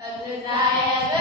A the eye,